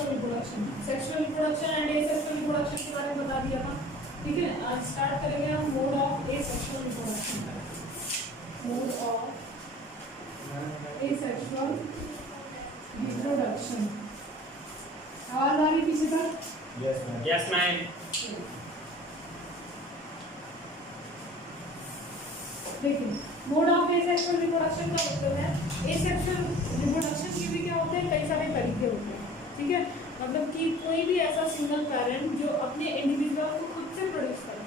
Sexual reproduction, sexual reproduction and asexual reproduction के बारे में बता दिया था। ठीक है, आज स्टार्ट करेंगे हम मोड ऑफ एसेक्सुअल रिप्रोडक्शन का। Mode of asexual reproduction. आवाज आ रही पीछे तक? Yes ma'am. देखिए, मोड ऑफ एसेक्सुअल रिप्रोडक्शन का मतलब है, एसेक्सुअल रिप्रोडक्शन के भी क्या होते हैं, कई सारे तरीके होते हैं। ठीक है, मतलब कि कोई भी ऐसा सिंगल पेरेंट जो अपने इंडिविजुअल को खुद से प्रोड्यूस करे,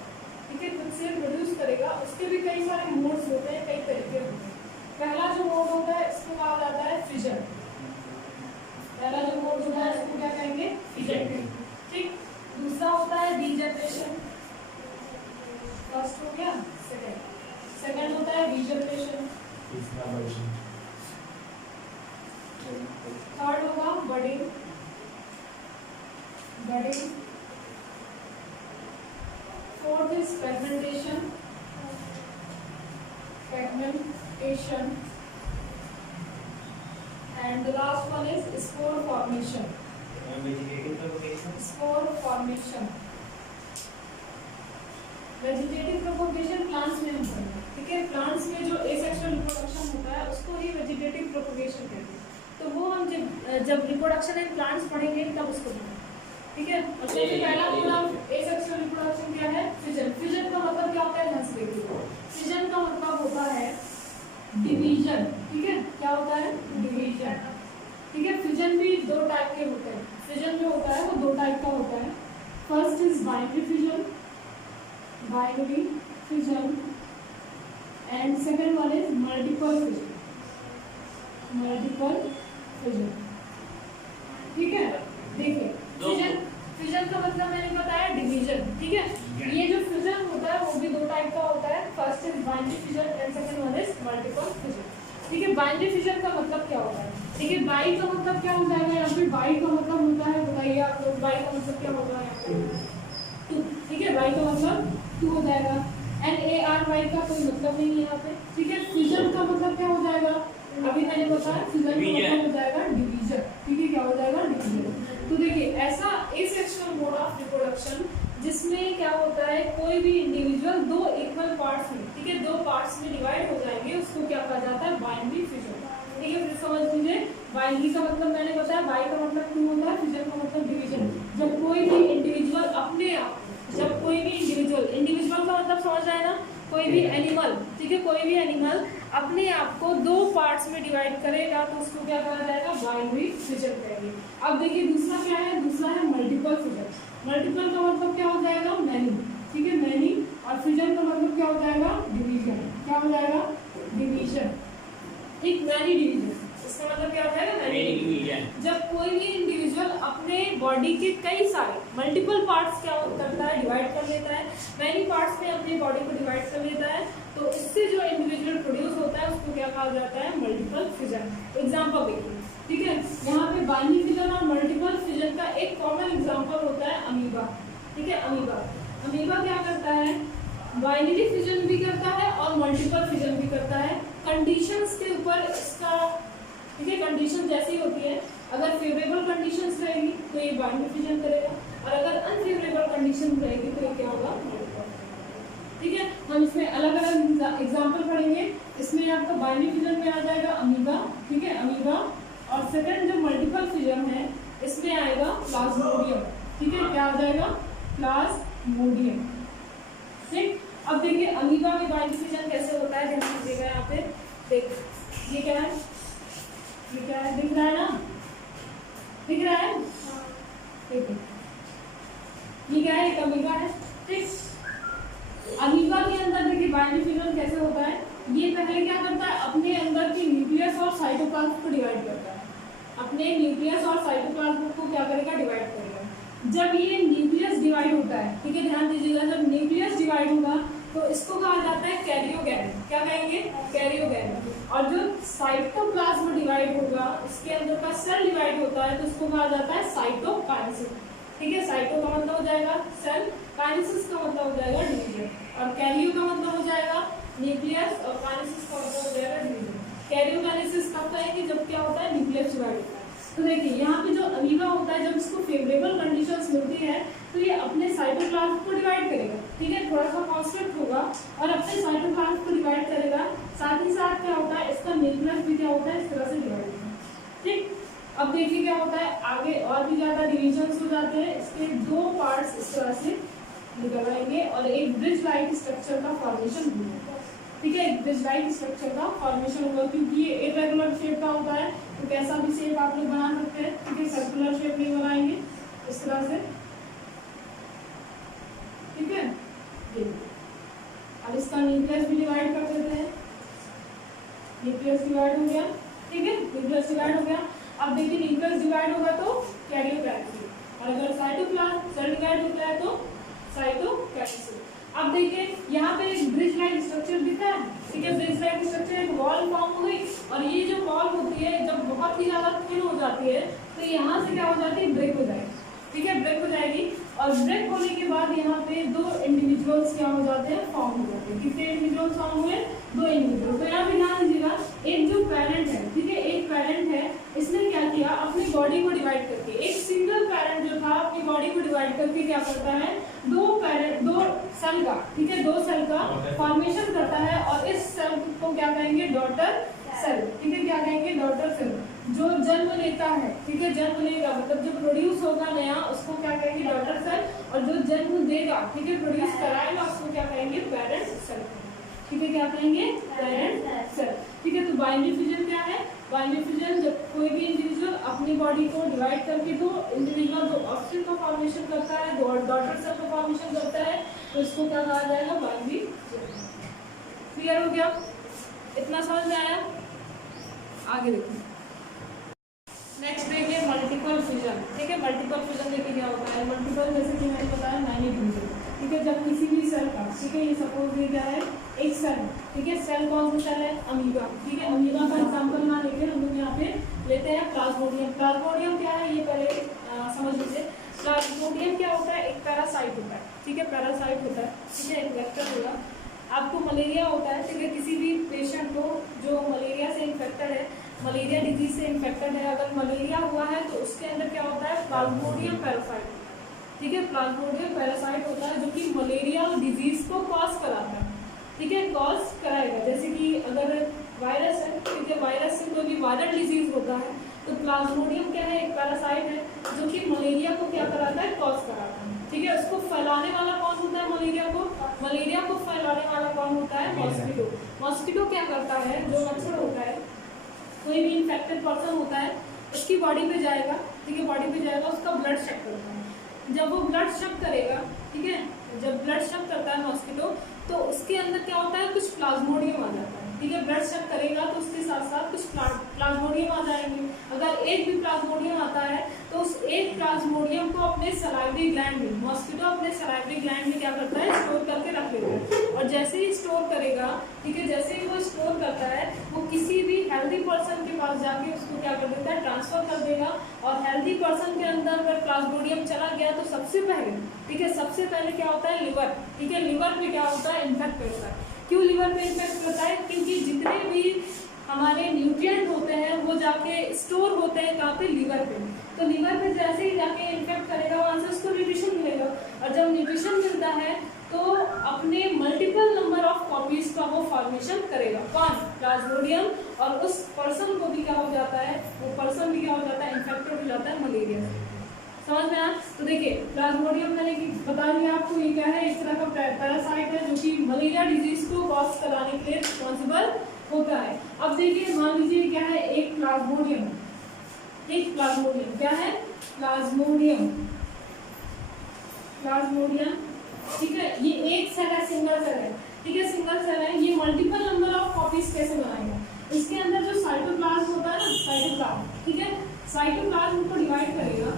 ठीक है, खुद से प्रोड्यूस करेगा, उसके भी कई सारे मोड्स होते हैं, कई तरीके होते हैं। पहला जो मोड होता है इसको कहा जाता है फिजन। पहला जो मोड होता है इसको क्या कहेंगे, फिजन। ठीक, दूसरा होता है डीजनरेशन। फर्स्ट हो गया, सेकंड होता है डीजनरेशन। थर्ड होगा budding. Fourth is fragmentation. And the last one is spore formation. Spore formation, vegetative propagation plants में होता है। ठीक है, प्लांट्स में जो एसेक्सुअल रिप्रोडक्शन होता है उसको ही वेजिटेटिव प्रोपगेशन कहते हैं। तो वो हम जब रिप्रोडक्शन इन प्लांट्स पढ़ेंगे तब उसको पढ़ेंगे। ठीक है, और सबसे पहला मोड ऑफ एसेक्सुअल रिप्रोडक्शन क्या है, फिजन। फिजन का मतलब क्या होता है, ध्यान से देखिए। फिजन का मतलब होता है डिवीजन। ठीक है, क्या होता है, डिवीजन। ठीक है, फिजन भी दो टाइप के होते हैं। फिजन जो होता है वो दो टाइप का होता है। First is binary fission, and second one is multiple fission. ठीक है, देखिए फिजन का मतलब मैंने बताया डिवीजन। ठीक है, ये जो फिजन होता है वो भी दो टाइप का होता है। First is binary fission and second one is multiple fission. ठीक है, बाइनरी फिजन का मतलब क्या होता है, देखिए बाई का मतलब क्या हो जाएगा, यहाँ पे बाई का मतलब होता है, बताइए आप लोग, बाई का मतलब क्या होगा यहाँ पे, टू। ठीक है, बाई का मतलब टू हो जाएगा। NARY का कोई मतलब नहीं है यहाँ पे। ठीक है, फिजन का मतलब क्या हो जाएगा, अभी मैंने बताया फिजन का मतलब हो जाएगा डिवीजन। ठीक है, क्या हो जाएगा, डिवीजन। तो देखिए ऐसा एसेक्सुअल मोड ऑफ रिप्रोडक्शन जिसमें क्या होता है, कोई भी इंडिविजुअल दो इक्वल पार्ट्स में, ठीक है, दो पार्ट्स में डिवाइड हो जाएंगे, उसको क्या कहा जाता है, बाइनरी फिजन। ठीक है, फिर समझ लीजिए, बाइनरी का मतलब मैंने बताया, बाई का मतलब टू होता है, फिजन का मतलब डिवीजन। जब कोई भी इंडिविजुअल अपने आप, जब कोई भी इंडिविजुअल का मतलब समझ आए ना, कोई भी एनिमल, ठीक है, कोई भी एनिमल अपने आप को दो पार्ट्स में डिवाइड करेगा तो उसको क्या कहा जाएगा, बाइनरी फिजन कहेंगे। अब देखिए दूसरा क्या है, दूसरा है मल्टीपल फिजन। मल्टीपल का मतलब क्या हो जाएगा, मैनी। ठीक है, मैनी। और फिजन का मतलब क्या हो जाएगा, डिवीजन। क्या हो जाएगा, डिवीजन। ठीक, मैनी डिवीजन, इसका मतलब क्या हो जाएगा, मैनी डिवीजन। जब कोई भी इंडिविजुअल अपने बॉडी के कई सारे मल्टीपल पार्ट्स क्या करता है, डिवाइड कर लेता है, मैनी पार्ट्स में अपनी बॉडी को डिवाइड कर लेता है, तो इससे जो इंडिविजुअल प्रोड्यूस होता है उसको क्या कहा जाता है, मल्टीपल फिजन। एग्जांपल देखिए, ठीक है, यहाँ पे बाइनरी फिजन और मल्टीपल फिजन का एक कॉमन एग्जांपल होता है अमीबा। ठीक है, अमीबा क्या करता है, बाइनरी फिजन भी करता है और मल्टीपल फिजन भी करता है। कंडीशंस के ऊपर इसका, ठीक है, कंडीशन जैसी होती है, अगर फेवरेबल कंडीशंस रहेगी तो ये बाइनरी फिजन करेगा, और अगर अनफेवरेबल कंडीशन रहेगी तो ये क्या होगा, मल्टीपल। ठीक है, हम इसमें अलग अलग एग्जांपल पढ़ेंगे। इसमें आपका बाइनरी फिजन में आ जाएगा अमीबा। ठीक है, अमीबा। और सेकंड जो मल्टीपल फिजन है इसमें आएगा प्लाज्मोडियम। ठीक है, क्या आ जाएगा, प्लाज्मोडियम। ठीक, अब देखिए अमीबा में बाइनरी फिजन कैसे होता है, ध्यान दीजिएगा। यहाँ पे देख, ये क्या है, ये क्या है, दिख रहा है ना, दिख रहा है, ठीक है, ये क्या है, एक अमीबा है। ठीक, अमीबा के अंदर देखिए बाइनरी फिजन कैसे होता है, ये पहले क्या करता है, अपने अंदर की न्यूक्लियस और साइटोप्लाज्म को डिवाइड करता है, अपने न्यूक्लियस और साइटोप्लाज्म को क्या करेगा, डिवाइड करेगा। जब ये न्यूक्लियस डिवाइड होता है, ठीक है, ध्यान दीजिएगा, जब न्यूक्लियस डिवाइड होगा तो इसको कहा जाता है कैरियोगैन। क्या कहेंगे, कैरियोगैन। और जो साइटोप्लाज्म डिवाइड होगा, इसके अंदर का सेल डिवाइड होता है तो इसको कहा जाता है साइटोकाइनेसिस। ठीक है, साइटो का मतलब हो जाएगा सेल, काइनेसिस का मतलब हो जाएगा डिवीजन, और कैरियो का मतलब हो जाएगा न्यूक्लियस, और काइनेसिस का मतलब हो जाएगा डिवीजन। कैरियोकाइनेसिस कब कहेंगे, जब क्या होता है, न्यूक्लियस डिवाइड होता है। तो देखिए यहाँ पे जो अमीबा होता है, जब इसको फेवरेबल कंडीशंस मिलती है तो ये अपने साइटोप्लाज्म को डिवाइड करेगा, ठीक है, थोड़ा सा कॉन्स्टेंट होगा और अपने साइटोप्लाज्म को डिवाइड करेगा। साथ ही साथ क्या होता है, इसका न्यूक्लियस भी क्या होता है, इस तरह से डिवाइड होता है, ठीक। अब देखिए क्या होता है, आगे और भी ज्यादा डिविजन्स हो जाते हैं, इसके दो पार्ट्स इस तरह से निकल आएंगे और एक ब्रिज लाइक स्ट्रक्चर का फॉर्मेशन होगा, ठीक है, एक ब्रिज लाइक स्ट्रक्चर का फॉर्मेशन होगा, क्योंकि ये इरेगुलर शेप का होता है तो कैसा भी शेप आप लोग बना सकते हैं, ठीक है, सर्कुलर शेप नहीं बनाएंगे इस तरह से, ठीक है। अब इसका न्यूक्लियस भी डिवाइड कर देते हैं, न्यूक्लियस डिवाइड हो गया, ठीक है, न्यूक्लियस डिवाइड हो गया। अब देखिए न्यूक्लियस डिवाइड होगा तो कैरियोकैप्सूल, और अगर साइटोप्लाज्म सेल डिवाइड होता है तो साइटोकैप्सूल। अब देखिए यहाँ पे एक ब्रिज लाइक स्ट्रक्चर दिखा है, ठीक है, ब्रिज लाइक स्ट्रक्चर, एक वॉल फॉर्म हो गई और ये जो वॉल होती है जब बहुत ही ज्यादा थिन हो जाती है तो यहाँ से क्या हो जाती है, ब्रेक हो जाएगी, ठीक है, ब्रेक हो जाएगी। और ब्रेक होने के बाद यहाँ पे दो इंडिविजुअल्स क्या हो जाते हैं, फॉर्म हो जाते हैं। कितने इंडिविजुअल्स फॉर्म हुए, दो इंडिविजुअल। तो यहाँ पे ध्यान दीजिएगा, एक जो पेरेंट है, ठीक है, एक पेरेंट है, इसने क्या किया, अपनी बॉडी को डिवाइड करके, एक सिंगल पेरेंट जो था अपनी बॉडी को डिवाइड करके क्या करता है, दो सेल का, ठीक है, दो सेल का फॉर्मेशन करता है और इस सेल को क्या कहेंगे, डॉटर सेल, ठीक है, क्या कहेंगे, डॉटर सेल। जो जन्म लेता है, ठीक है, जन्म लेगा मतलब जो प्रोड्यूस होगा नया, उसको क्या कहेंगे, डॉटर सेल, और जो जन्म देगा, ठीक है, प्रोड्यूस कराएगा, उसको क्या कहेंगे, पेरेंट सेल, ठीक है, क्या कहेंगे, पेरेंट सेल, ठीक है। तो बाइनरी फ्यूजन क्या है, बाइनरी फ्यूजन जब कोई भी इंडिविजुअल अपनी बॉडी को डिवाइड करके दो इंडिविजुअल दो ऑफस्प्रिंग का फॉर्मेशन करता है, दो डॉटर सेल का फॉर्मेशन करता है, तो इसको क्या कहा जाएगा, बाइनरी। क्लियर हो गया, इतना समझ में आया, आगे देखिए। नेक्स्ट देखिए मल्टीपल फ्यूजन, ठीक है, मल्टीपल फ्यूजन देखिए क्या होता है, मल्टीपल जैसे कि मैंने बताया मैनी फ्यूजन, ठीक है, जब किसी भी सेल का, ठीक है, ये सपोज ये क्या है, एक सेल, ठीक है, सेल कौन सा सेल है, अमीबा, ठीक है, अमीबा का एग्जांपल ना लेकर हम लोग यहाँ पे लेते हैं प्लाज्मोडियम। प्लाज्मोडियम क्या है ये पहले समझ लीजिए। प्लाज्मोडियम क्या होता है, एक पैरासाइट होता है, ठीक है, पैरासाइट होता है, ठीक है, एक वेक्टर होगा। आपको मलेरिया होता है, ठीक है, किसी भी पेशेंट को जो मलेरिया से इन्फेक्टेड है, मलेरिया डिजीज से इन्फेक्टेड है, अगर मलेरिया हुआ है तो उसके अंदर क्या होता है, प्लाज्मोडियम पैरासाइट, ठीक है, प्लाज्मोडियम पैरासाइट होता है जो कि मलेरिया डिजीज को कॉज कराता है, ठीक है, कॉज कराएगा। जैसे कि अगर वायरस है, ठीक है, वायरस से कोई भी वायरल डिजीज होता है तो प्लाज्मोडियम क्या है, एक पैरासाइट है जो कि मलेरिया को क्या कराता है, कॉज कराता है, ठीक है। उसको फैलाने वाला कौन होता है, मलेरिया को, मलेरिया को फैलाने वाला कौन होता है, मॉस्किटो। मॉस्किटो क्या करता है, जो मच्छर होता है, कोई भी इन्फेक्टेड पर्सन होता है उसकी बॉडी पे जाएगा, ठीक है, बॉडी पे जाएगा, उसका ब्लड शक करता है। जब वो ब्लड शक करेगा, ठीक है, जब ब्लड शक करता है मॉस्किटो तो उसके अंदर क्या होता है, कुछ प्लाज्मोडियम आ जाता है, ठीक है, ब्लड शक करेगा तो उसके साथ साथ कुछ प्लाज्मोडियम आ जाएंगे। अगर एक भी प्लाज्मोडियम आता है तो उस एक प्लाज्मोडियम को अपने सलाइवरी ग्लैंड में, मॉस्किटो अपने सलाइवरी ग्लैंड में क्या करता है, स्टोर करके रख लेता है। और जैसे ही स्टोर करेगा, ठीक है, जैसे ही वो स्टोर करता है वो किसी भी हेल्दी पर्सन के पास जाके उसको क्या कर देता है, ट्रांसफर कर देगा। और हेल्दी पर्सन के अंदर अगर प्लाज्मोडियम चला गया तो सबसे पहले, ठीक है, सबसे पहले क्या होता है, लिवर, ठीक है, लिवर में क्या होता है, इन्फेक्ट करता है। क्यों लिवर पे इन्फेक्ट करता है, क्योंकि जितने भी हमारे न्यूट्रिएंट होते हैं वो जाके स्टोर होते हैं कहाँ पे, लिवर पे। तो लिवर पे जैसे ही जाके इन्फेक्ट करेगा वहां से उसको न्यूट्रिशन मिलेगा, और जब न्यूट्रिशन मिलता है तो अपने मल्टीपल नंबर ऑफ कॉपीज का वो फॉर्मेशन करेगा, कौन, प्लाज्मोडियम। और उस पर्सन को भी क्या हो जाता है, वो पर्सन भी क्या हो जाता है, इन्फेक्टेड हो जाता है मलेरिया से। समझ में आया। तो देखिए प्लाज्मोडियम मैंने बता दिया आपको, ये क्या है, एक तरह का पैरासाइट है जो कि मलेरिया डिजीज को कॉज कराने के लिए रिस्पॉन्सिबल होता है। अब देखिए मान लीजिए क्या है, एक प्लाज्मोडियम, एक प्लाज्मोडियम क्या है, प्लाज्मोडियम, प्लाज्मोडियम, ठीक है, ये एक सेल है, सिंगल सेल है, ठीक है, सिंगल सेल है। ये मल्टीपल नंबर ऑफ कॉपीज कैसे बनाएगा, इसके अंदर जो साइटोप्लाज्म होता है ना, साइटोप्लाज्म, ठीक है, साइटोप्लाज्म को डिवाइड करेगा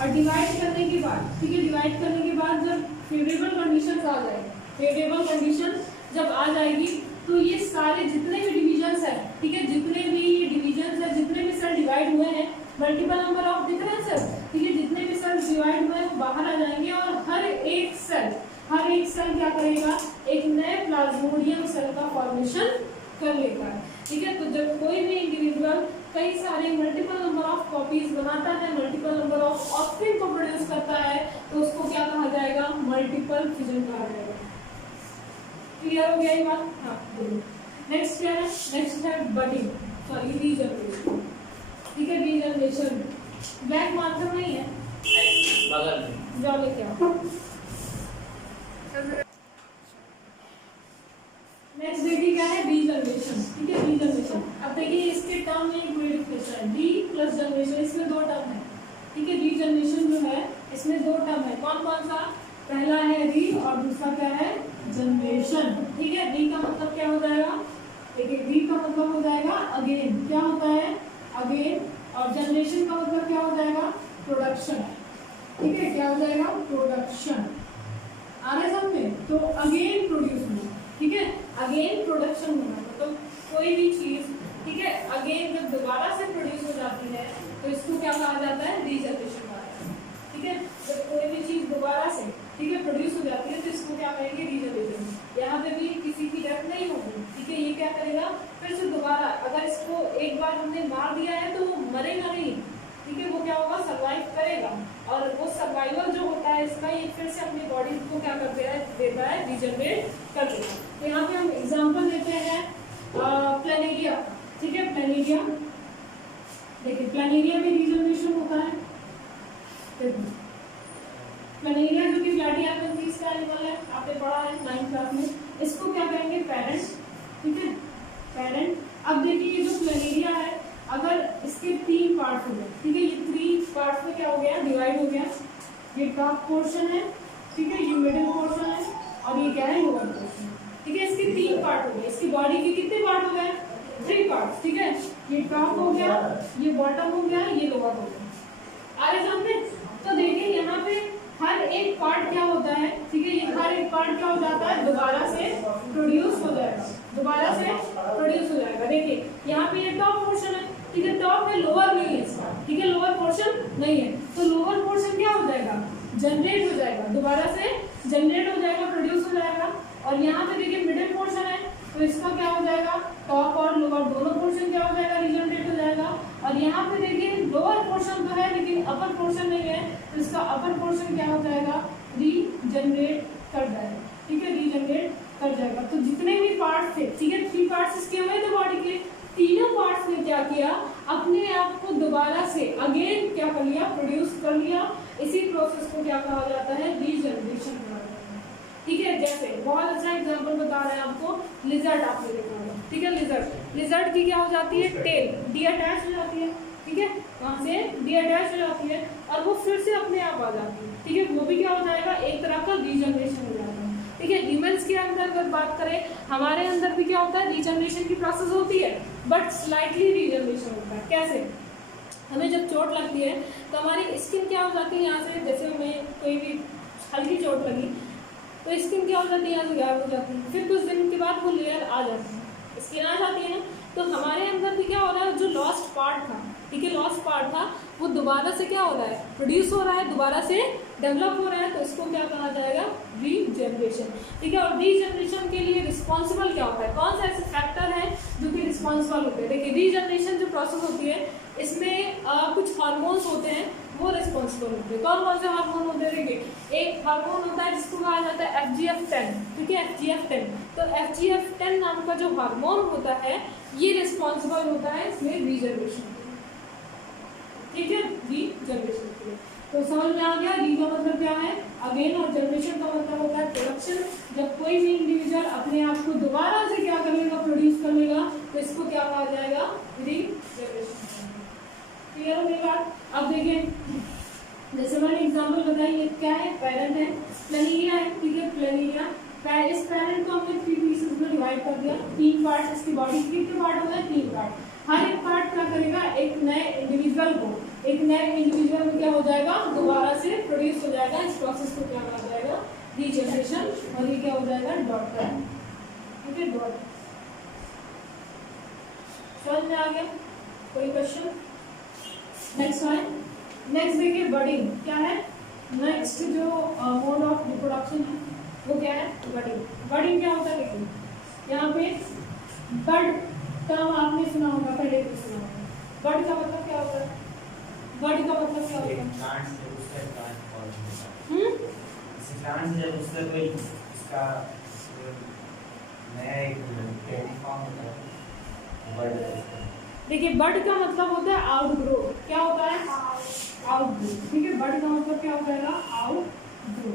और डिवाइड करने के बाद, ठीक है, डिवाइड करने के बाद जब फेवरेबल कंडीशंस आ जाएगी, फेवरेबल कंडीशन जब आ जाएगी तो ये सारे जितने भी डिविजन्स है, ठीक है, जितने भी डिविजन्स है, जितने भी सेल डिवाइड हुए हैं, multiple number of different cell, ठीक है, जितने भी सेल डिवाइड हुए हैं वो बाहर आ जाएंगे और हर एक सेल क्या करेगा, एक नए प्लाज्मोडियम सेल का फॉर्मेशन कर लेता है, ठीक है। तो जब कोई भी इंडिविजुअल कई सारे मल्टीपल नंबर ऑफ कॉपीज बनाता है, मल्टीपल नंबर ऑफ ऑफस्प्रिंग को प्रोड्यूस करता है, तो उसको क्या कहा जाएगा? मल्टीपल फिजन कहा जाएगा। क्लियर हो गया ये बात? हाँ बोलो। नेक्स्ट क्या है? नेक्स्ट है बडिंग, सॉरी रीजनरेशन। ठीक है, रीजनरेशन ब्लैक मार्कर नहीं है बगल में जाओ लेके आओ। नेक्स्ट देखिए क्या है? रीजनरेशन। ठीक है, रीजनरेशन। अब देखिए इसके टर्म में एक मॉडिफिकेशन है, री प्लस जनरेशन, इसमें दो टर्म है। ठीक है, रीजनरेशन जो है इसमें दो टर्म है। कौन कौन सा? पहला है री और दूसरा क्या है? जनरेशन। ठीक है, री का मतलब क्या हो जाएगा? देखिए री का मतलब हो जाएगा अगेन, क्या होता है? अगेन। और जनरेशन का मतलब क्या हो जाएगा? प्रोडक्शन। ठीक है, क्या हो जाएगा? प्रोडक्शन। आ रहा है समझ में? तो अगेन प्रोड्यूस होना, ठीक है, अगेन प्रोडक्शन होना, तो कोई भी चीज, ठीक है, अगेन जब दोबारा से प्रोड्यूस हो जाती है तो इसको क्या कहा जाता है? रीजनरेशन कहा जाता है। ठीक है, जब कोई भी चीज दोबारा से, ठीक है, प्रोड्यूस हो जाती है तो इसको क्या कहेंगे? रीजनरेशन। यहाँ पे भी किसी की डेथ नहीं होगी, ठीक है, ये क्या करेगा? फिर से दोबारा, अगर इसको एक बार हमने मार दिया है तो वो मरेगा नहीं, ठीक है, वो क्या होगा? सर्वाइव करेगा, और वो सर्वाइवल जो होता है इसका, ये फिर से अपनी बॉडी को क्या कर देता है? रीजनरेट कर देता है। तो यहाँ पे हम एग्जांपल लेते हैं प्लेनेरिया। ठीक है, प्लेनेरिया, देखिए प्लेनेरिया में रीजनरेशन होता है। देखिए प्लेनेरिया जो कि प्लैटिहेल्मिन्थेस का एनिमल है, आपने पढ़ा है 9th क्लास में, इसको क्या कहेंगे? पेरेंट। ठीक है, पेरेंट। अब देखिए ये जो प्लेनेरिया है, अगर इसके 3 पार्ट हो गए, ठीक है, ये 3 पार्ट में क्या हो गया? डिवाइड हो गया। ये टॉप पोर्शन है, ठीक है, ये मिडिल पोर्शन है, और ये क्या है? Lower portion. ठीक है, इसके 3 पार्ट हो गए। इसकी बॉडी के कितने पार्ट हो गए? 3 पार्ट। ठीक है, ये टॉप हो गया, ये बॉटम हो गया, ये लोअर हो गया। आ रहे समझे? तो देखिए यहाँ पे हर एक पार्ट क्या होता है? ठीक है, ये हर एक पार्ट क्या हो जाता है? दोबारा से प्रोड्यूस हो जाएगा, दोबारा से प्रोड्यूस हो जाएगा। देखिए यहाँ पे ये टॉप पोर्शन है, ठीक है, टॉप है, लोअर नहीं है इसका, ठीक है, लोअर पोर्शन नहीं है, तो लोअर पोर्शन क्या हो जाएगा? जनरेट हो जाएगा, दोबारा से जनरेट हो जाएगा, प्रोड्यूस हो जाएगा। और यहाँ पे देखिए मिडिल पोर्शन है, तो इसका क्या हो जाएगा? टॉप और लोअर दोनों पोर्शन क्या हो जाएगा? रीजनरेट हो जाएगा। और यहाँ पे देखिए लोअर पोर्शन तो है लेकिन अपर पोर्शन नहीं है, तो इसका अपर पोर्शन क्या हो जाएगा? रीजनरेट कर जाएगा। ठीक है, रीजनरेट कर जाएगा। तो जितने भी पार्ट्स थे, ठीक है, 3 पार्ट्स इसके हुए थे बॉडी के, तीनों पार्ट्स ने क्या किया? अपने आप को दोबारा से अगेन क्या कर लिया? प्रोड्यूस कर लिया। इसी प्रोसेस को क्या कहा जाता है? रीजनरेशन कहा जाता है। ठीक है, जैसे बहुत अच्छा एग्जांपल बता रहे हैं आपको, लिजर्ड आपने देखा होगा। ठीक है, लिजर्ड की क्या हो जाती है? टेल डी अटैच हो जाती है। ठीक है, वहाँ से डी अटैच हो जाती है और वो फिर से अपने आप आ जाती है। ठीक है, वो भी क्या हो जाएगा? एक तरह का रीजनरेशन हो जाता है। ठीक है, ह्यूमंस के अंदर अगर बात करें, हमारे अंदर भी क्या होता है? रीजनरेशन की प्रोसेस होती है, बट स्लाइटली रीजनरेशन होता है। कैसे? हमें जब चोट लगती है तो हमारी स्किन क्या हो जाती है? यहाँ से जैसे हमें कोई भी हल्की चोट लगी तो स्किन क्या हो जाती है? यहाँ से गायब हो जाती है, फिर कुछ दिन के बाद वो लेयर आ जाती है, स्किन आ जाती है ना। तो हमारे अंदर भी क्या हो रहा है? जो लॉस्ट पार्ट था, ठीक है, लॉस्ट पार्ट था, वो दोबारा से क्या हो रहा है? प्रोड्यूस हो रहा है, दोबारा से डेवलप हो रहा है। तो इसको क्या कहा जाएगा? रीजनरेशन। ठीक है, और रीजनरेशन के लिए रिस्पॉन्सिबल क्या होता है? कौन सा ऐसे फैक्टर है जो कि रिस्पॉन्सिबल होते हैं? देखिए रीजनरेशन जो प्रोसेस होती है इसमें कुछ हार्मोन्स होते हैं, वो रिस्पॉन्सिबल होते हैं। कौन कौन से हार्मोन होते हैं? देखिए एक हार्मोन होता है जिसको कहा जाता है FGF10। ठीक है, FGF10। तो FGF10 नाम का जो हार्मोन होता है ये रिस्पॉन्सिबल होता है इसमें रीजनरेशन। ठीक है, रीजनरेशन के लिए। तो समझ में आ गया? री का मतलब क्या है? अगेन, और जनरेशन का मतलब होता है प्रोडक्शन। जब कोई भी इंडिविजुअल अपने आप को दोबारा से क्या करेगा? प्रोड्यूस करेगा, तो इसको क्या कहा जाएगा? रीजनरेशन। क्लियर हो गई बात? अब देखिए जैसे मैंने एग्जांपल बताई, ये क्या है? पेरेंट है, प्लेनेरिया है। ठीक है, प्लेनेरिया, इस पेरेंट को हमने 3 पीसेस में डिवाइड कर दिया। 3 पार्ट इसकी बॉडी के कितने पार्ट हो गए? 3 पार्ट। हर एक पार्ट क्या करेगा? एक नए इंडिविजुअल में क्या हो जाएगा? दोबारा से प्रोड्यूस हो जाएगा। इस प्रोसेस को क्या कहा जाएगा? रीजनरेशन। और ये क्या हो जाएगा? डॉटर। ठीक है, डॉटर। समझ में आ गया? कोई क्वेश्चन? नेक्स्ट है, नेक्स्ट देखिए बडिंग क्या है? नेक्स्ट जो मोड ऑफ रिप्रोडक्शन है वो क्या है? बडिंग। बडिंग क्या होता है? देखिए यहाँ पे बड टर्म आपने सुना होगा, पहले भी सुना होगा। बड का मतलब क्या होता है? बड का मतलब क्या होता है? प्लांट से उसका प्लांट फॉर्म होता है। हम्म, प्लांट से जब उसका कोई उसका नया एक फॉर्म होता है बर्ड। देखिए बड का मतलब होता है आउटग्रो। क्या होता है? आउटग्रो। ठीक है, बड का मतलब क्या हो जाएगा? आउटग्रो।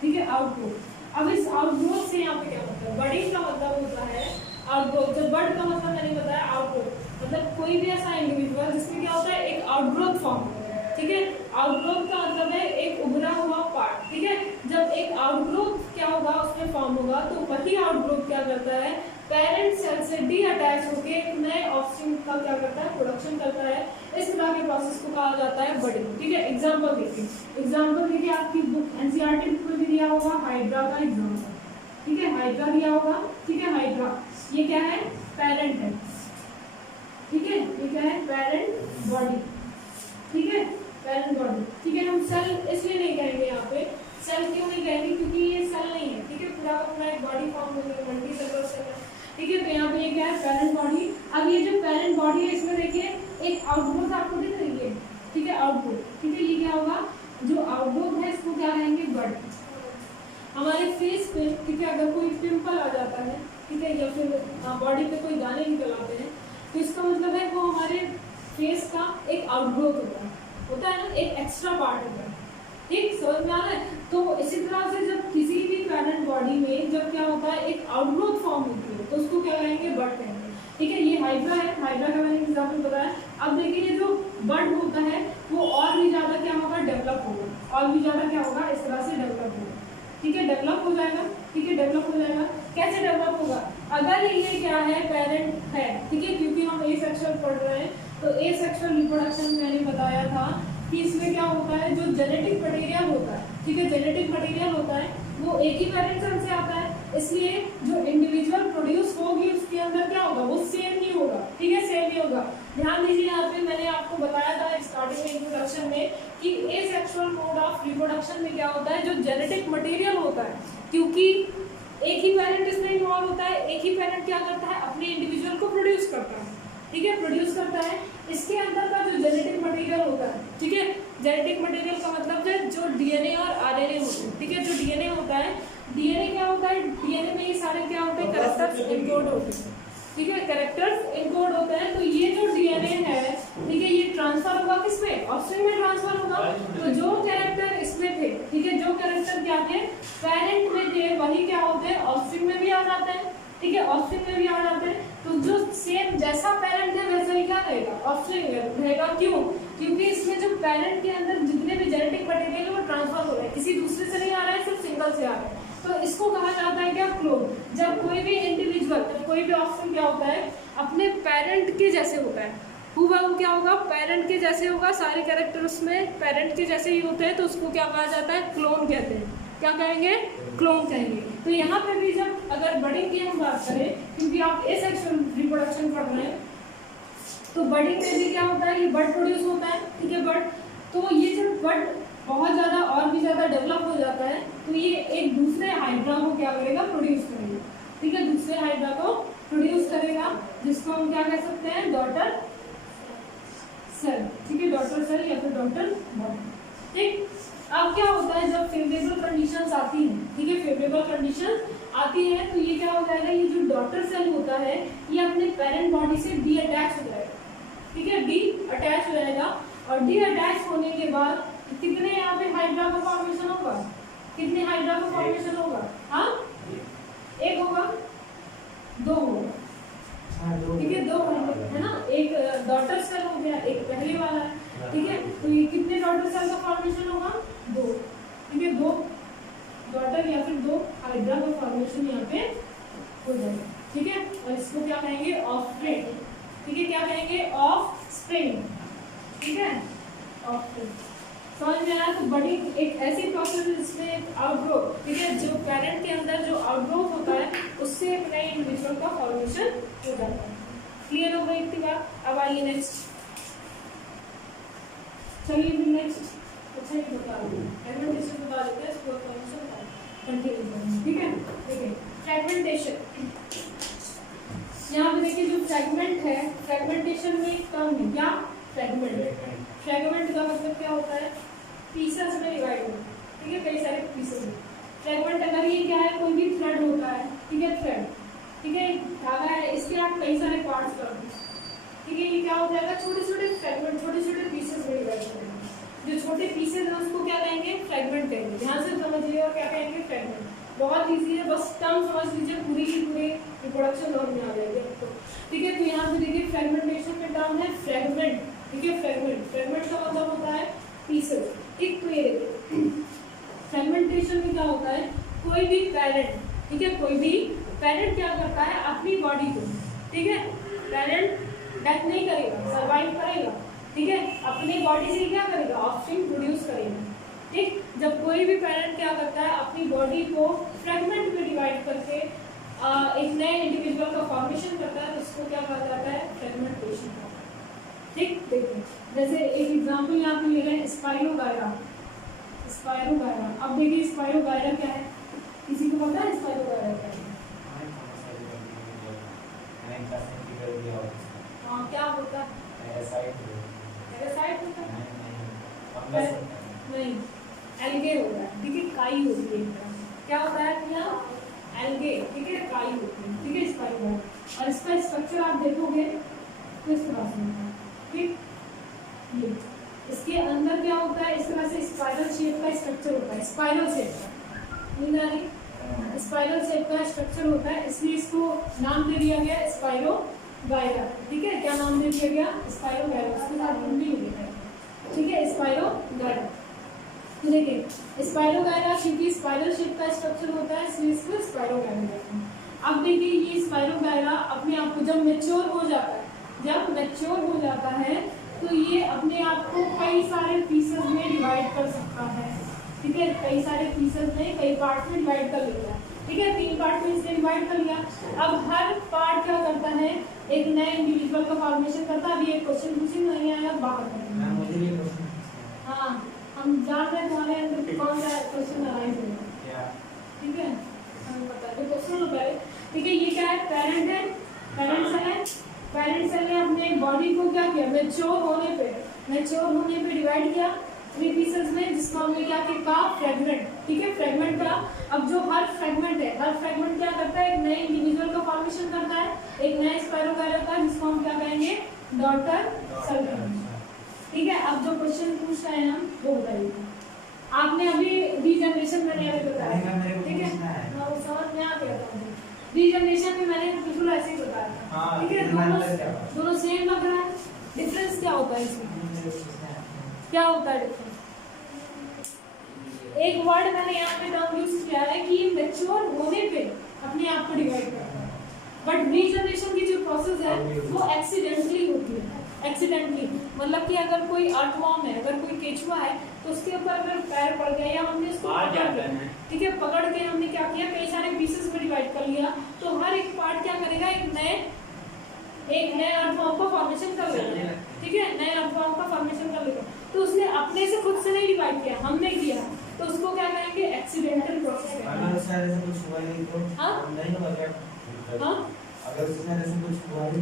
ठीक है, आउटग्रो। अब इस आउटग्रोथ से यहाँ पे क्या मतलब? बडिंग का मतलब होता है आउटग्रोथ। जब बड का मतलब मैंने बताया आउटग्रोथ, मतलब कोई भी ऐसा इंडिविजुअल जिसमें क्या होता है? एक आउटग्रोथ फॉर्म होता है। ठीक है, आउटग्रोथ का मतलब है एक उभरा हुआ पार्ट। ठीक है, जब एक आउटग्रोथ क्या होगा उसमें फॉर्म होगा, तो वही आउटग्रोथ क्या करता है? पेरेंट सेल से डी अटैच होकर एक नए ऑफस्प्रिंग का क्या करता है? प्रोडक्शन करता है। इस तरह के प्रोसेस को कहा जाता है बडिंग। ठीक है, एग्जांपल देखिए, एग्जांपल देखिए आपकी बुक एनसीईआरटी बुक में भी दिया होगा हाइड्रा का एग्जांपल। ठीक है, हाइड्रा दिया होगा। ठीक है, हाइड्रा ये क्या है? पेरेंट है। ठीक है, ये क्या है? Parent body. ठीक है, पेरेंट बॉडी। ठीक है, हम सेल इसलिए नहीं कहेंगे यहाँ पे, सेल क्यों नहीं कहेंगे? क्योंकि ये सेल नहीं है। ठीक है, पूरा का पूरा एक बॉडी फॉर्म हो गई, मल्टी सेलुलर सेल है। ठीक है, तो यहाँ पे ये क्या है? Parent body. अब ये जो पेरेंट बॉडी है इसमें देखिए एक आउटग्रोथ आपको दिख रही है। ठीक है, आउटग्रोथ। ठीक है, ये क्या होगा? जो आउटग्रोथ है इसको क्या कहेंगे? बड। हमारे फेस पे ठीक है अगर कोई पिंपल आ जाता है, ठीक है, या फिर बॉडी पे कोई दाने निकल आते हैं, तो इसका मतलब है वो हमारे फेस का एक आउटग्रोथ होता है ना, एक एक्स्ट्रा पार्ट होता है। ठीक, समझ में आ रहा है? तो इसी तरह से जब किसी भी पेरेंट बॉडी में जब क्या होता है? एक आउटग्रोथ फॉर्म होती है, तो उसको क्या कहेंगे? बड कहेंगे। ठीक है, ये हाइड्रा है, हाइड्रा का मैंने एग्जाम्पल बताया। अब देखिए ये जो बड होता है वो और भी ज्यादा क्या होगा? डेवलप होगा, और भी ज्यादा क्या होगा? इस तरह से डेवलप होगा। ठीक है, डेवलप हो जाएगा। ठीक है, डेवलप हो जाएगा। कैसे डेवलप होगा? अगर ये क्या है? पेरेंट है। ठीक है, क्योंकि हम ए सेक्सुअल पढ़ रहे हैं, तो ए सेक्सुअल रिप्रोडक्शन मैंने बताया था कि इसमें क्या होता है? जो जेनेटिक मटेरियल होता है, ठीक है, जेनेटिक मटेरियल होता है वो एक ही पेरेंट सेल से आता है, इसलिए जो इंडिविजुअल प्रोड्यूस होगी उसके अंदर क्या होगा? वो सेम नहीं होगा। ठीक है, सेम नहीं होगा। ध्यान दीजिए, यहाँ पे मैंने आपको बताया था स्टार्टिंग में इंट्रोडक्शन में कि एसेक्सुअल मोड ऑफ रिप्रोडक्शन में क्या होता है? जो जेनेटिक मटेरियल होता है, क्योंकि एक ही पेरेंट इसमें इन्वॉल्व होता है, एक ही पेरेंट क्या करता है? अपने इंडिविजुअल को प्रोड्यूस करता है। ठीक है, प्रोड्यूस करता है। इसके अंदर का जो जेनेटिक मटेरियल होता है, ठीक है, जेनेटिक मटेरियल का मतलब है जो डीएनए और आरएनए होते हैं। ठीक है, जो डीएनए होता है, डीएनए क्या होता है? डीएनए में ये सारे क्या होते हैं? कैरेक्टर्स एनकोड होते हैं। ठीक है, कैरेक्टर्स एनकोड होते हैं। तो ये जो डीएनए है, ठीक है, ये ट्रांसफर होगा किसमें? ऑफस्प्रिंग में ट्रांसफर होगा। तो जो कैरेक्टर इसमें थे, ठीक है, जो कैरेक्टर क्या थे? पेरेंट में थे, वही क्या होते हैं? ऑफस्प्रिंग में भी आ जाते हैं। ठीक है, ऑफस्प्रिंग में भी आ जाते हैं। तो जो सेम जैसा पेरेंट है वैसा ही क्या रहेगा? ऑफस्प्रिंग रहेगा। क्यों? क्योंकि इसमें जो पेरेंट के अंदर जितने भी जेनेटिक मटेरियल है वो ट्रांसफर हो रहा है, किसी दूसरे से नहीं आ रहा है, सिर्फ सिंगल से आ रहा है। तो इसको कहा जाता है क्या? क्लोन। जब कोई भी इंडिविजुअल, कोई भी ऑफस्प्रिंग क्या होता है? अपने पेरेंट के जैसे होता है, हूबहू क्या होगा? पेरेंट के जैसे होगा, सारे कैरेक्टर उसमें पेरेंट के जैसे ही होते हैं, तो उसको क्या कहा जाता है? क्लोन कहते हैं। क्या कहेंगे? क्लोन कहेंगे। तो यहाँ पे भी जब अगर बडिंग की हम बात करें, क्योंकि आप एसेक्सुअल रिप्रोडक्शन पढ़ रहे हैं, तो बडिंग में भी क्या होता है? ये बड प्रोड्यूस होता है। ठीक है, बड। तो ये जब बड बहुत ज़्यादा और भी ज़्यादा डेवलप हो जाता है, तो ये एक दूसरे हाइड्रा को क्या करेगा? प्रोड्यूस करेगा। ठीक है, दूसरे हाइड्रा को प्रोड्यूस करेगा, जिसको हम क्या कह सकते हैं? Daughter cell. ठीक है, डॉटर सेल या फिर डॉटर बॉडी। ठीक, अब क्या होता है? जब फेवरेबल कंडीशंस आती हैं, ठीक है, फेवरेबल कंडीशंस आती है, तो ये क्या हो जाएगा? ये जो डॉटर सेल होता है ये अपने पेरेंट बॉडी से डी अटैच हो जाएगा। ठीक है, डी अटैच हो जाएगा। और डी अटैच होने के बाद कितने यहाँ पे हाइड्रा का फॉर्मेशन होगा? कितने हाइड्रा का फॉर्मेशन होगा? हाँ, एक होगा, दो होगा। ठीक है, दो है ना, एक डॉटर सेल हो गया, एक पहले वाला है। ठीक है, तो ये कितने डॉटर सेल का फॉर्मेशन होगा? दो। ठीक है, दो डॉटर या फिर दो हाइड्रा का फॉर्मेशन यहाँ पे हो जाएगा। ठीक है, और इसको क्या कहेंगे? ऑफस्प्रिंग। ठीक है, क्या कहेंगे? ऑफस्प्रिंग। ठीक है, ऑफस्प्रिंग। समझ में आया? तो बडिंग एक ऐसी प्रोसेस है जिसमें आउटग्रोथ, ठीक है, जो पेरेंट के अंदर जो आउटग्रोथ होता है उससे एक नए इंडिविजुअल का फॉर्मेशन हो जाता है। क्लियर हो गई इतनी बात? अब आइए नेक्स्ट, चलिए फिर नेक्स्ट। अच्छा, ये बता दूँ फ्रेगमेंटेशन बता देते हैं, स्पोर फॉर्मेशन कंटिन्यू करेंगे। ठीक है, देखिए फ्रेगमेंटेशन। यहाँ पे देखिए जो फ्रेगमेंट है, फ्रेगमेंटेशन में एक टर्म है क्या, फ्रेगमेंट। फ्रेगमेंट का मतलब क्या होता है, पीसेस में डिवाइड होता है, ठीक है, कई सारे पीसेस में। फ्रेगमेंट अगर ये क्या है, कोई भी थ्रेड होता है, ठीक है, थ्रेड, ठीक है, धागा है, इसके आप कई सारे पार्ट्स कर दो, ठीक है, ये क्या हो जाएगा, छोटे छोटे फ्रेगमेंट, छोटे छोटे पीसेस में डिवाइड करेंगे। जो छोटे पीसेस हैं उसको क्या कहेंगे, फ्रेगमेंट कहेंगे। ध्यान से समझिए, और क्या कहेंगे, फ्रेगमेंट। बहुत इजी है, बस टर्म समझ लीजिए, पूरी की पूरी रिप्रोडक्शन और में आ जाएगी आपको, ठीक है। तो यहाँ पे देखिए फ्रेगमेंटेशन में टर्म है फ्रेगमेंट, ठीक है, फ्रेगमेंट। फ्रेगमेंट का मतलब होता है पीसेस, ठीक। तो ये देखिए फ्रेगमेंटेशन में क्या होता है, कोई भी पेरेंट, ठीक है, कोई भी पेरेंट क्या करता है, अपनी बॉडी को, ठीक है, पेरेंट डेथ नहीं करेगा, सर्वाइव करेगा, ठीक है, अपनी बॉडी से क्या करेगा, ऑफस्प्रिंग प्रोड्यूस करेगा, ठीक। जब कोई भी पेरेंट क्या करता है, अपनी बॉडी को फ्रेगमेंट में डिवाइड करके एक नए इंडिविजुअल का फॉर्मेशन करता है, तो उसको क्या कहा जाता है, फ्रेगमेंटेशन कहते हैं, ठीक। देखिए जैसे एक एग्जांपल यहाँ पे ले रहे हैं, स्पाइरोगायरा। स्पाइरोगायरा, अब देखिए स्पाइरोगायरा क्या है, किसी को पता है स्पाइरोगायरा क्या है? हाँ, क्या होता है, पैरासाइट होता है, नहीं, एल्गे होता है, ठीक है, काई होती है, क्या होता है भैया, एल्गे, ठीक है, काई होती है, ठीक है, स्पाइरोगायरा। और इसका स्ट्रक्चर आप देखोगे तो इस तरह से होता है, ठीक। ये इसके अंदर क्या होता है, इस तरह से स्पाइरल शेप का स्ट्रक्चर होता है, स्पाइरल शेप का, नींद आ रही, स्पाइरल शेप का स्ट्रक्चर होता है, इसलिए इसको नाम दे दिया गया स्पाइरोगायरा, ठीक है। क्या नाम दे दिया गया, स्पाइरोगायरा, इसके साथ हिंदी में लिखा है, ठीक है, स्पाइरोगायरा। तो देखिए स्पाइरोगायरा क्योंकि स्पाइरल शेप का स्ट्रक्चर होता है, इसलिए इसको स्पाइरोगायरा कहते हैं। अब देखिए ये स्पाइरोगायरा अपने आप को जब मैच्योर हो जाता है, जब मैच्योर हो जाता है तो ये अपने आप को कई सारे पीसेस में डिवाइड कर सकता है, ठीक है, कई सारे पीसेस में, कई पार्ट में डिवाइड कर लेता है, ठीक है, 3 पार्ट में इसने डिवाइड कर लिया। अब हर पार्ट क्या करता है, एक नए इंडिविजुअल का फॉर्मेशन करता है। अभी एक क्वेश्चन पूछिए, नहीं आया बाहर करेंगे, मुझे भी क्वेश्चन, हाँ हम जान रहे हैं तुम्हारे अंदर कौन सा क्वेश्चन अराइज होगा, ठीक है, हमें पता है क्वेश्चन लो पहले, ठीक है। ये क्या है, पेरेंट है, पेरेंट सेल है, पेरेंट सेल ने अपने बॉडी को क्या किया, मैच्योर होने पे डिवाइड किया 3 पीसेस में, जिसको हमने क्या किया, फ्रेगमेंट, ठीक है, फ्रेगमेंट करा। अब जो हर फ्रेगमेंट है, हर फ्रेगमेंट क्या करता है, एक नए इंडिविजुअल का फॉर्मेशन करता है, एक नया स्पाइरोगायरा का, जिसको हम क्या कहेंगे, डॉटर सेल कहेंगे, ठीक है। अब जो क्वेश्चन पूछ रहे हैं हम वो बताइए, आपने अभी रीजनरेशन मैंने अभी बताया, ठीक है, हाँ वो समझ में आ गया था मुझे। रीजनरेशन में मैंने बिल्कुल ऐसे ही बताया था, ठीक है, दोनों सेम लग रहा है, डिफरेंस क्या होता है इसमें, क्या होता है डिफरेंस? एक वर्ड मैंने यहाँ पे टर्म यूज किया है कि मैच्योर होने पे अपने आप को डिवाइड करता है, बट रीजनरेशन की जो प्रोसेस है वो एक्सीडेंटली होती है। एक्सीडेंटली मतलब कि अगर कोई अर्थवॉर्म है, अगर कोई केचुआ है, तो उसके ऊपर अगर पैर पड़ गया या हमने इसको ठीक है पकड़ के हमने क्या किया, कई सारे पीसेस में डिवाइड कर लिया, तो हर एक पार्ट क्या करेगा, एक नए अर्थवॉर्म का फॉर्मेशन कर लेगा, ठीक है, नए अर्थवॉर्म का फॉर्मेशन कर लेगा। तो उसने अपने से खुद से नहीं डिवाइड किया, हमने किया, तो उसको क्या कहेंगे, एक्सीडेंटल प्रोसेस। अगर उससे ऐसे कुछ हुआ नहीं तो नहीं होगा क्या? हाँ, अगर उससे ऐसे कुछ हुआ ही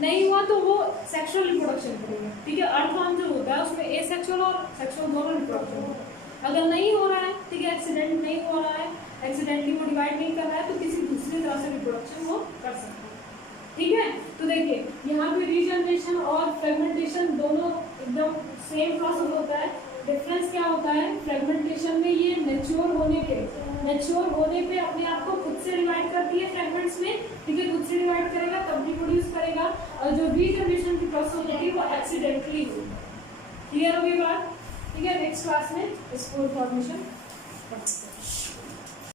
नहीं हुआ तो वो सेक्सुअल रिप्रोडक्शन करेगा, ठीक है। अर्थवॉर्म जो होता है उसमें एसेक्सुअल और सेक्सुअल दोनों रिप्रोडक्शन होता है। अगर नहीं हो रहा है, ठीक है, एक्सीडेंट नहीं हो रहा है, एक्सीडेंटली वो डिवाइड नहीं कर रहा है, तो किसी दूसरी तरह से रिप्रोडक्शन वो कर सकता है, ठीक है। तो देखिए यहाँ पे रीजनरेशन और फ्रेगमेंटेशन दोनों एकदम सेम प्रोसेस होता है। डिफरेंस क्या होता है, फ्रेगमेंटेशन में ये मैच्योर होने पे अपने आप को खुद से डिवाइड करती है फ्रेगमेंट्स में, ठीक है, खुद से डिवाइड करेगा तब रिप्रोड्यूस करेगा, और जो रीजनरेशन की प्रोसेस होगी वो एक्सीडेंटली होगी। क्लियर होगी बात, ठीक है। नेक्स्ट क्लास में स्पोर फॉर्मेशन